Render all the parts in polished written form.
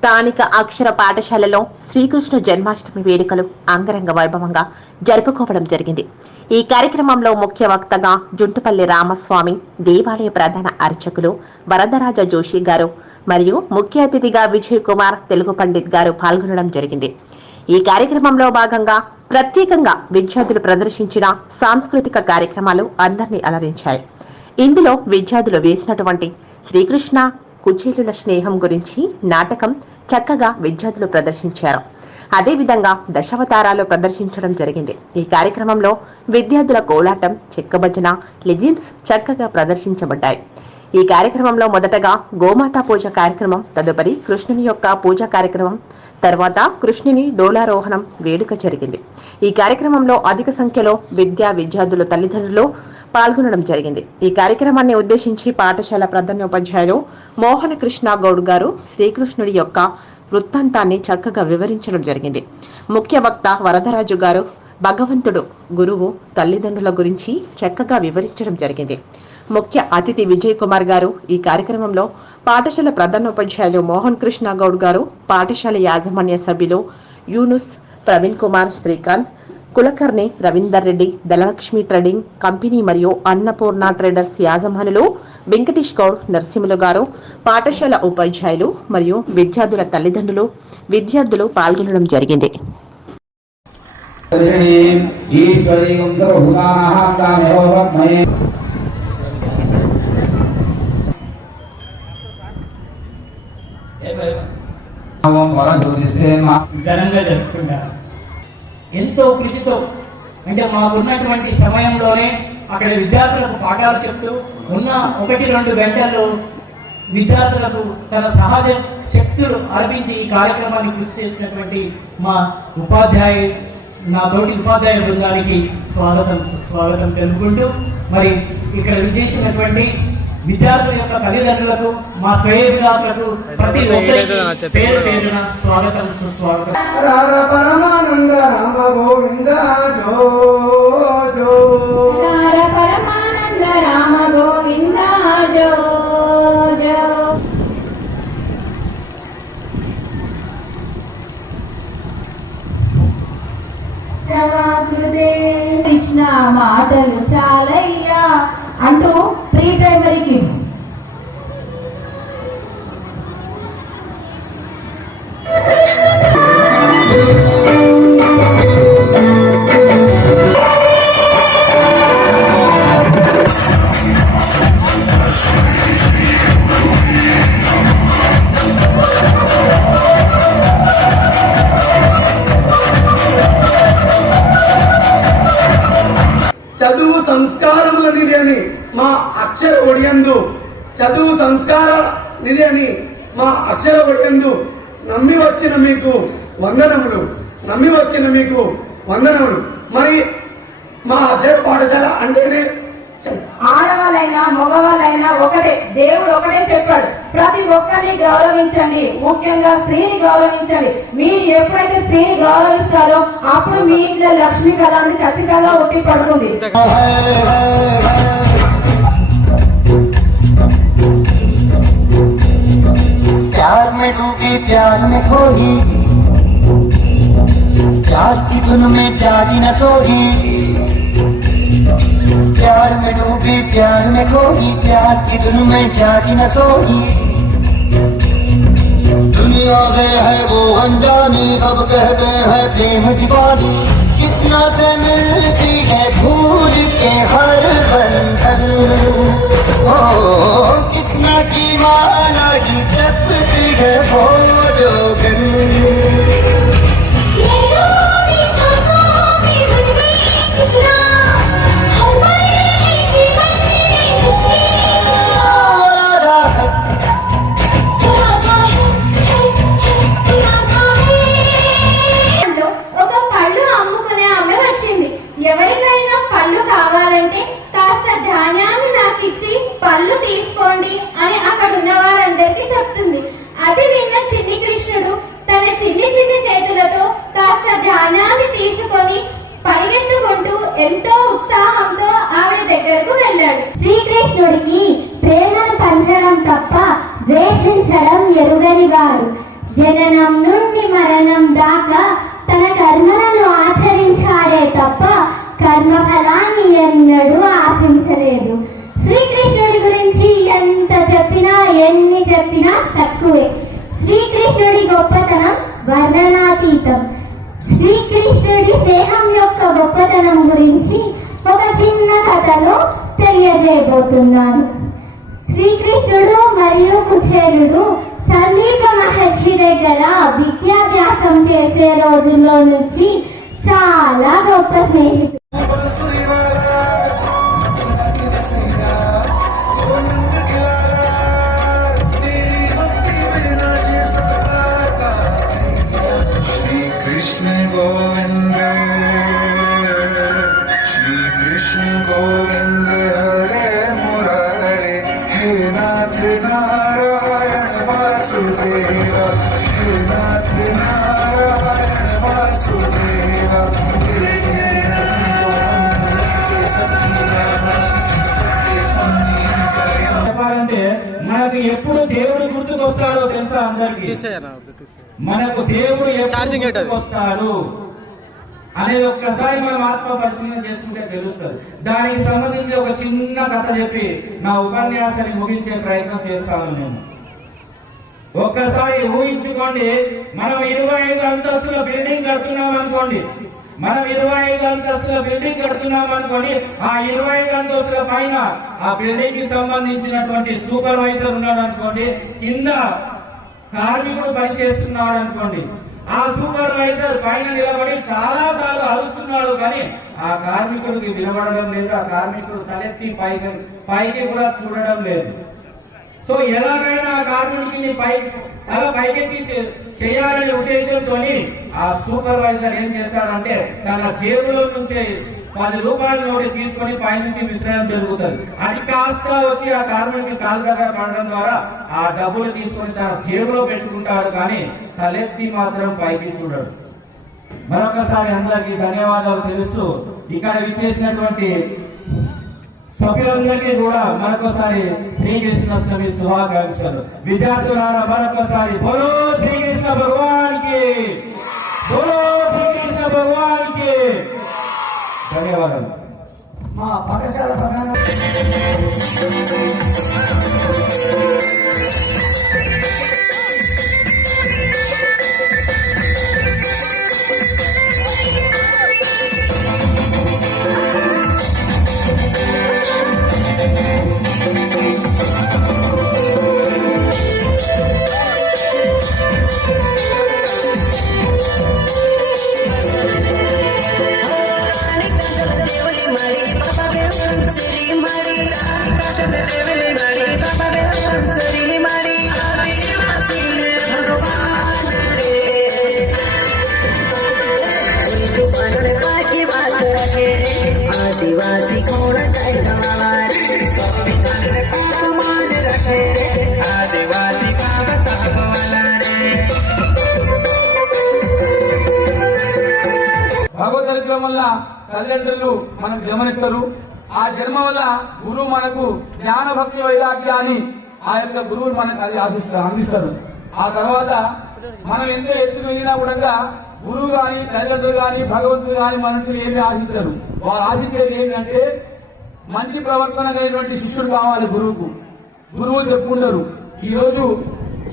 స్థానిక అక్షర పాఠశాలలో శ్రీకృష్ణ జన్మాష్టమి వేడుకలు అంగరంగ వైభవంగా జరుపుకోవడం జరిగింది. ఈ కార్యక్రమంలో ముఖ్య వక్తగా జుంటుపల్లి రామస్వామి, దేవాలయ ప్రధాన అర్చకులు వరదరాజ జోషి గారు మరియు ముఖ్య అతిథిగా విజయ్ కుమార్ తెలుగు పండిత్ గారు పాల్గొనడం జరిగింది. ఈ కార్యక్రమంలో భాగంగా ప్రత్యేకంగా విద్యార్థులు ప్రదర్శించిన సాంస్కృతిక కార్యక్రమాలు అందరినీ అలరించాయి. ఇందులో విద్యార్థులు వేసినటువంటి శ్రీకృష్ణ కుచేలుల స్నేహం గురించి నాటకం చక్కగా విద్యార్థులు ప్రదర్శించారు. అదేవిధంగా దశావతారాలు ప్రదర్శించడం జరిగింది. ఈ కార్యక్రమంలో విద్యార్థుల కోలాటం, చెక్కభజన, లెజిమ్స్ చక్కగా ప్రదర్శించబడ్డాయి. ఈ కార్యక్రమంలో మొదటగా గోమాత పూజ కార్యక్రమం, తదుపరి కృష్ణుని యొక్క పూజ కార్యక్రమం, తర్వాత కృష్ణుని డోలారోహణం వేడుక జరిగింది. ఈ కార్యక్రమంలో అధిక సంఖ్యలో విద్యార్థులు తల్లిదండ్రులు పాల్గొనడం జరిగింది. ఈ కార్యక్రమాన్ని ఉద్దేశించి పాఠశాల ప్రధానోపాధ్యాయులు మోహన కృష్ణ గౌడ్ గారు శ్రీకృష్ణుడి యొక్క వృత్తాంతాన్ని చక్కగా వివరించడం జరిగింది. ముఖ్య వక్త వరదరాజు గారు భగవంతుడు, గురువు, తల్లిదండ్రుల గురించి చక్కగా వివరించడం జరిగింది. ముఖ్య అతిథి విజయ్ కుమార్ గారు ఈ కార్యక్రమంలో పాఠశాల ప్రధానోపాధ్యాయులు మోహన్ కృష్ణ గౌడ్ గారు, పాఠశాల యాజమాన్య సభ్యులు యూనుస్, ప్రవీణ్ కుమార్, శ్రీకాంత్, కులకర్ణి, రవీందర్ రెడ్డి, ధనలక్ష్మి ట్రేడింగ్ కంపెనీ మరియు అన్నపూర్ణ ట్రేడర్స్ యాజమానులు వెంకటేష్ గౌడ్, నరసింహులు గారు, పాఠశాల ఉపాధ్యాయులు మరియు విద్యార్థుల తల్లిదండ్రులు, విద్యార్థులు పాల్గొనడం జరిగింది. ఘనంగా జరుపుకుంటారు. ఎంతో కృషితో, అంటే మాకున్నటువంటి సమయంలోనే అక్కడ విద్యార్థులకు పాఠాలు చెప్తూ ఉన్న 1-2 గంటల్లో విద్యార్థులకు తన సహజ శక్తులు అర్పించి ఈ కార్యక్రమాన్ని కృషి చేసినటువంటి మా నా తోటి ఉపాధ్యాయ బృందానికి సుస్వాగతం తెలుపుకుంటూ, మరి ఇక్కడ విజయించినటువంటి విద్యార్థుల యొక్క తల్లిదండ్రులకు, మా శ్రేయోభిలాషులకు ప్రతి ఒక్కరికి పేరు పేరున స్వాగతం, సుస్వాగతం. పరమానంద రామ గోవింద జో జో, పరమానంద రామ గోవింద జో జో. కృష్ణ మాటలు చాలయ్యా అంటూ ప్రీ ప్రైమరీ కిడ్స్ చదువు సంస్కారముల నిధి అని మా అక్షర ఒడియందు, చదువు సంస్కార నిధి అని మా అక్షర ఒడియందు నమ్మి వచ్చిన మీకు వందనములు, నమ్మి వచ్చిన మీకు వందనములు. మరి మా అక్షర పాఠశాల అంటేనే ఆడవాళ్ళైనా మగవాళ్ళైనా ఒకటే, దేవుడు ఒకటే చెప్పాడు, ప్రతి ఒక్కరిని గౌరవించండి, ముఖ్యంగా స్త్రీని గౌరవించండి. మీరు ఎప్పుడైతే స్త్రీని గౌరవిస్తారో అప్పుడు మీ ఇంట్లో లక్ష్మీ కళాన్ని ఖచ్చితంగా ఉట్టి పడుతుంది. प्यार में डूबी प्यार में खोई, प्यार की धुन में जागी न सोई, प्यार में डूबी प्यार में खोई, प्यार की धुन में जागी न सोई। दुनिया से है वो अनजानी, सब कहते हैं प्रेम दीवानी, किस्ना से मिलती है भूल के हर बंधन, ओ किस्ना की माला की जपती है वो जोगन। ఎవరికైనా పళ్ళు కావాలంటే కాస్త ధాన్యాన్ని నాకు ఇచ్చి పళ్ళు తీసుకోండి అని అక్కడ ఉన్న వారందరికీ చెప్తుంది. అది విన్న చిన్ని కృష్ణుడు తన చిన్ని చేతులతో కాస్త ధాన్యాన్ని తీసుకొని పరిగెత్తుకుంటూ ఎంతో ఉత్సాహంతో ఆవిడ దగ్గరకు వెళ్ళాడు. శ్రీకృష్ణుడికి ప్రేమను పంచడం తప్ప ద్వేషించడం ఎరుగని వారు. జననం నుండి మరణం దాకా తన కర్మలను ఆచరించాడే తప్ప కర్మఫలాన్ని ఎన్నడూ ఆశించలేదు. శ్రీకృష్ణుడి గురించి ఎంత చెప్పినా ఎన్ని చెప్పినా తక్కువే. శ్రీకృష్ణుడి గొప్పతనం వర్ణనాతీతం. శ్రీకృష్ణుడి స్నేహం యొక్క గొప్పతనం గురించి ఒక చిన్న కథలో తెలియజేయబోతున్నాను. శ్రీకృష్ణుడు మరియు కుచేలుడు సందీప మహర్షి దగ్గర విద్యాభ్యాసం చేసే రోజుల్లో నుంచి చాలా గొప్ప స్నేహితులు. చెప్పాలంటే మనకు ఎప్పుడు దేవుడు గుర్తుకొస్తారో తెలుసా అందరికి? మనకు దేవుడు ఎప్పుడు గుర్తుకొస్తారు అనేది ఒక్కసారి మనం ఆత్మ పరిశీలన చేసుకుంటే తెలుస్తుంది. దానికి సంబంధించి ఒక చిన్న కథ చెప్పి నా ఉపన్యాసాన్ని ముగించే ప్రయత్నం చేస్తాను నేను. ఒక్కసారి ఊహించుకోండి, మనం 25 అంతస్తుల బిల్డింగ్ కడుతున్నాం అనుకోండి. మనం 25 అంతస్తుల బిల్డింగ్ కడుతున్నాం అనుకోండి. ఆ 25 అంతస్తుల పైన ఆ బిల్డింగ్ కి సంబంధించినటువంటి సూపర్వైజర్ ఉన్నాడు అనుకోండి, కింద కార్మికుడు పనిచేస్తున్నాడు అనుకోండి. ఆ సూపర్వైజర్ పైన నిలబడి చాలా సార్లు అరుస్తున్నాడు, కానీ ఆ కార్మికుడికి వినబడడం లేదు. ఆ కార్మికుడు తలెత్తి పైకి కూడా చూడడం లేదు. సో ఎలాగైనా ఆ కార్మికుడిని పైకెత్తి చేయాలనే ఉద్దేశంతో ఆ సూపర్వైజర్ ఏం చేస్తాడంటే తన జేబులో నుంచి 10 రూపాయల నోటు తీసుకొని పైనుంచి విశ్రాంతి జరుగుతుంది. అది కాస్త వచ్చి ఆ కార్మికుడికి కాలు దగ్గర పడడం ద్వారా ఆ డబ్బులు తీసుకొని తన జేబులో పెట్టుకుంటాడు, కానీ తలెత్తి మాత్రం పైకి చూడడు. మరొకసారి అందరికీ ధన్యవాదాలు తెలుస్తూ ఇక్కడ విచ్చేసినటువంటి సభ్యులందరికీ కూడా మరొకసారి శ్రీకృష్ణాష్టమి శుభాకాంక్షలు. విద్యార్థులారా మరొకసారి బోలో శ్రీకృష్ణ భగవాన్కి, బోలో శ్రీకృష్ణ భగవాన్కి ధన్యవాదాలు. మా పాఠశాల ప్రధాన భగవద్గీతం వల్ల తల్లిదండ్రులు మనకు జన్మనిస్తారు. ఆ జన్మ వల్ల గురువు మనకు జ్ఞాన భక్తి వైరాగ్యాన్ని ఆ యొక్క గురువులు మనకు అది అందిస్తారు. ఆ తర్వాత మనం ఎంతో ఎత్తుకు వెళ్ళినా కూడా గురువు గాని తల్లిదండ్రులు గాని భగవంతుడు గాని మన నుంచి ఏమి ఆశించారు. వారు ఆశించేది ఏంటంటే మంచి ప్రవర్తన కలిగినటువంటి శిష్యుడు కావాలి గురువుకు. గురువు చెప్పుకుంటారు ఈ రోజు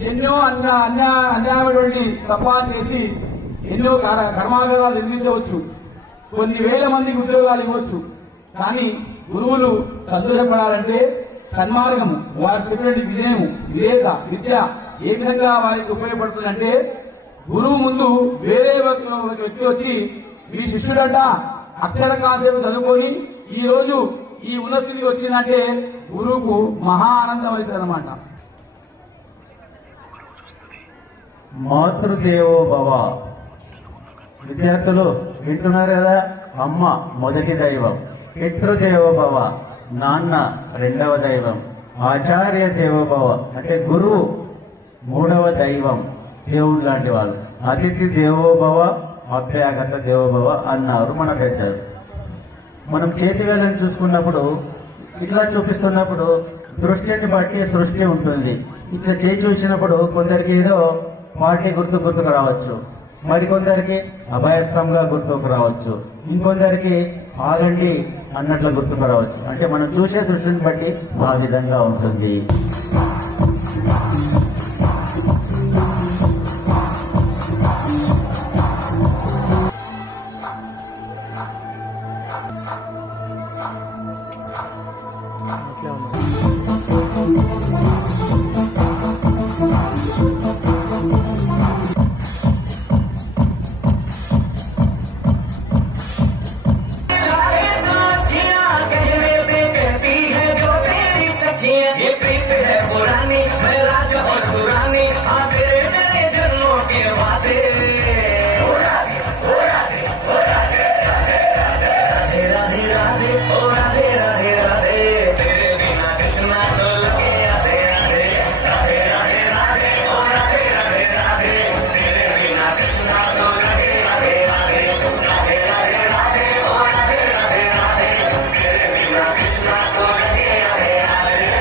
ఎన్నో అన్యాయమైనటువంటి సంపాదన చేసి ఎన్నో కర్మాగారాలు నిర్మించవచ్చు, కొన్ని వేల మందికి ఉద్యోగాలు ఇవ్వచ్చు. కానీ గురువులు సంతోషపడాలంటే సన్మార్గము, వారు చెప్పినటువంటి విద్య ఏ విధంగా వారికి ఉపయోగపడుతుందంటే, గురువు ముందు వేరే వ్యక్తి వచ్చి మీ శిష్యుడంట అక్షర కాసేపు చదువుకొని ఈ రోజు ఈ ఉన్నత స్థితికి వచ్చిందంటే గురువుకు మహా ఆనందం అవుతుంది అన్నమాట. మాతృదేవో భవ. విద్యార్థులు వింటున్నారు కదా, అమ్మ మొదటి దైవం, పితృదేవో భవ నాన్న రెండవ దైవం, ఆచార్య దేవోభవ అంటే గురువు మూడవ దైవం, దేవుడు లాంటి వాళ్ళు. అతిథి దేవోభవ అభ్యాగత దేవోభవ అన్నారు మన పెద్దలు. మనం చేతి వేళ్ళని చూసుకున్నప్పుడు ఇట్లా చూపిస్తున్నప్పుడు దృష్టిని బట్టి సృష్టి ఉంటుంది. ఇట్లా చేయి చూసినప్పుడు కొందరికి ఏదో పార్టీ గుర్తుకు రావచ్చు, మరికొందరికి అభయస్థంగా గుర్తుకు రావచ్చు, ఇంకొందరికి ఆగండి అన్నట్లు గుర్తుకు రావచ్చు. అంటే మనం చూసే దృష్టిని బట్టి ఆ విధంగా ఉంటుంది. ये प्रीत है पुरानी, मैं राजा और पुरानी, हाँ तेरे मेरे जन्मों के वादे। राधे राधे राधे राधे राधे ओ राधे राधे राधे, तेरे बिना कृष्णा तो लगे राधे राधे राधे राधे राधे ओ राधे राधे राधे, तेरे बिना कृष्णा तो लगे राधे राधे राधे राधे राधे ओ राधे राधे राधे, तेरे बिना कृष्णा तो लगे राधे राधे।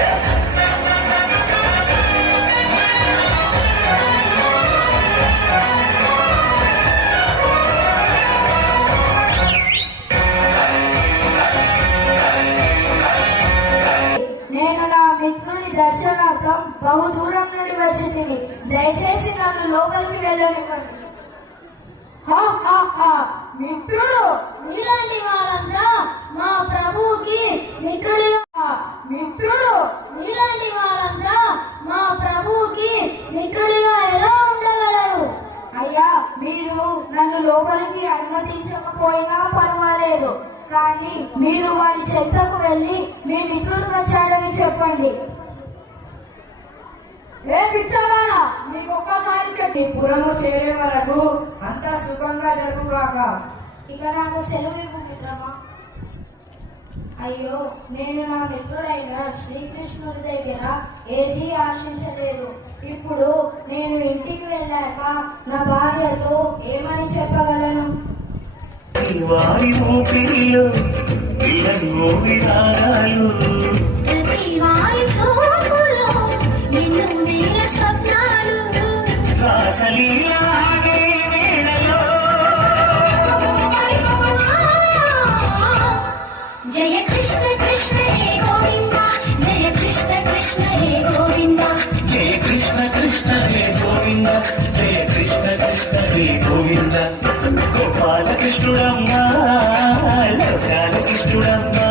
నేను నా మిత్రుని దర్శనార్థం బహుదూరం నుండి వచ్చి తిని, దయచేసి నన్ను లోపలికి వెళ్ళనివ్వండి. మిత్రుడు మీలాంటి వారంతా మా ప్రభువుకి మిత్రులుగా ఎలా ఉండగలరు? అయ్యా, మీరు నన్ను లోపలికి అనుమతించకపోయినా పర్వాలేదు, కానీ మీరు వారి చెంతకు వెళ్ళి మీ మిత్రుడు వచ్చాడని చెప్పండి. ఏ పిచ్చవాడా, మీకు ఒక్కసారి చెప్పి పురము చేరే వరకు అంతా సుఖంగా జరుగుగాక. ఇక నాకు సెలవు ఇవ్వు మిత్రమా. అయ్యో, నేను నా మిత్రుడైన శ్రీకృష్ణుడి దగ్గర ఏదీ ఆశించలేదు. ఇప్పుడు నేను ఇంటికి వెళ్ళాక నా భార్యతో ఏమని చెప్పగలను? వారి ఊపిరిలో ఇళ్ళో విధానాలు, కాసలీలాగే వేళలో జయ కృష్ణ కృష్ణ హే గోవింద, జయ కృష్ణ కృష్ణ హే గోవింద, జయ కృష్ణ కృష్ణ హే గోవింద, జయ కృష్ణ కృష్ణ హే గోవింద. గోపాల కృష్ణుడమ్మా, లోకాల కృష్ణుడమ్మా,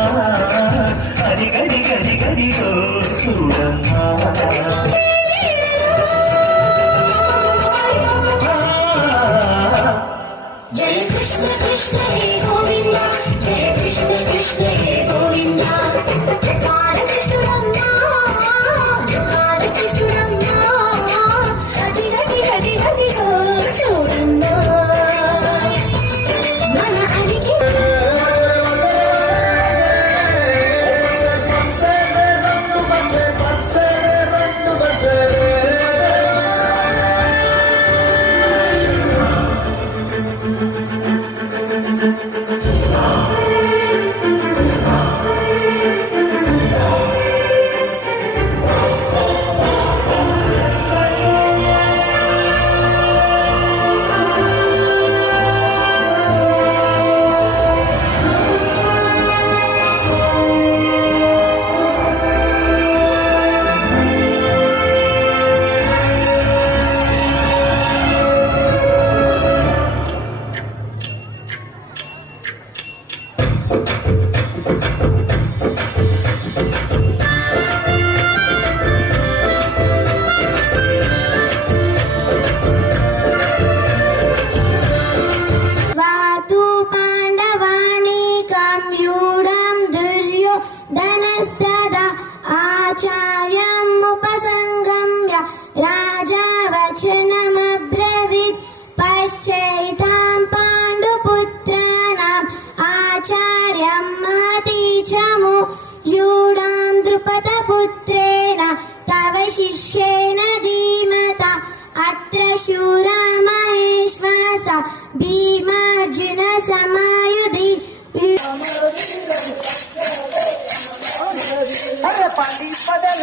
హరి గడి గడి గడి గో చూడమ్మా. జయ కృష్ణ కృష్ణ హే గోవింద, జయ కృష్ణ కృష్ణ హే గోవింద. బాలకృష్ణుడమ్మా, బాలకృష్ణుడమ్మా, హరి హరి హరి హరి హో చూడమ్మా. మన హరికి Thank you.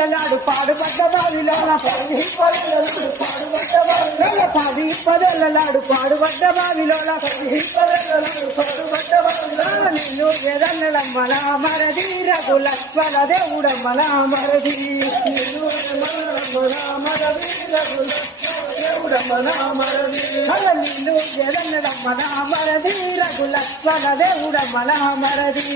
పదేళ్ళ పాడుబడ్డ బావిలోన పది పదేళ్ళ పాడుబడ్డ బావిలోన నిన్ను ఎదన్నడమ్మల మరది రఘు లక్ష్మణ దేవుడమ్మల మరది నిన్ను ఎదన్నడమ్మల మరది రఘు లక్ష్మణ దేవుడమ్మల మరది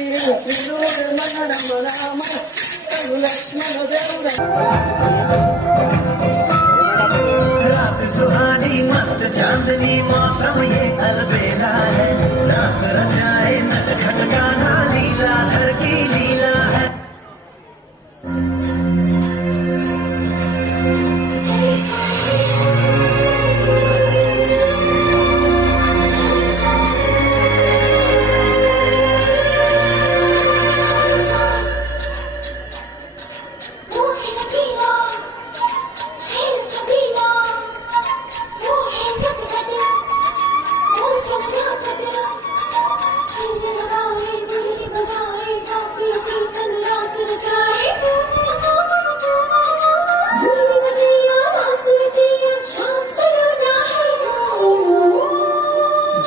रात सुहानी मस्त चांदनी मौसम ये अलबेला है नाच रचाए नटखट गाना लीला धर की लीला है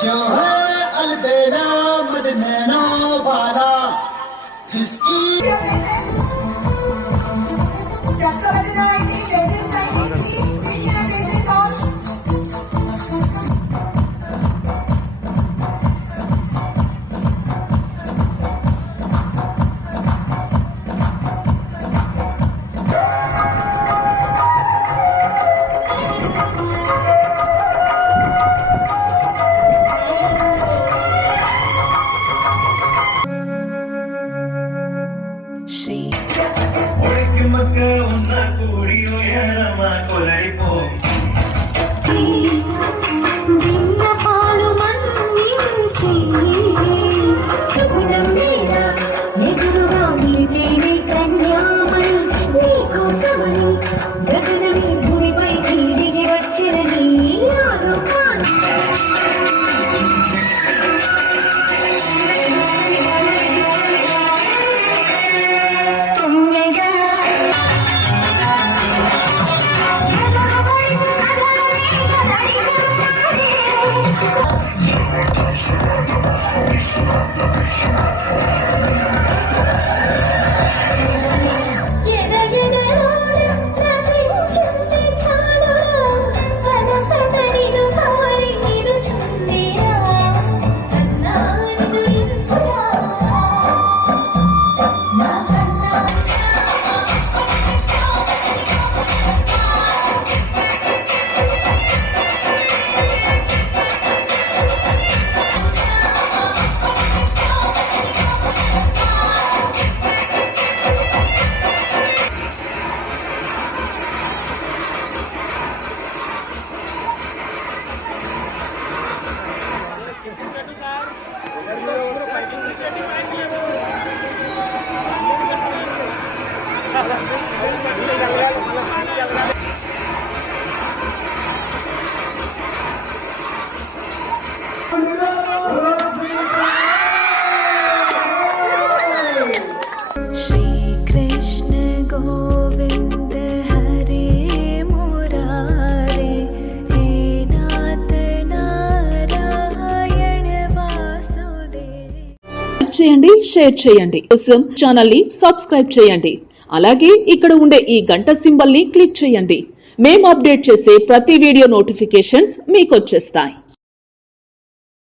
जो है अलबेला मदनैनो वाला जिसकी చేయండి, షేర్ చేయండి. కోసం ఛానల్ ని సబ్స్క్రైబ్ చేయండి. అలాగే ఇక్కడ ఉండే ఈ గంట సింబల్ ని క్లిక్ చేయండి. మేము అప్డేట్ చేసే ప్రతి వీడియో నోటిఫికేషన్స్ మీకు వచ్చేస్తాయి.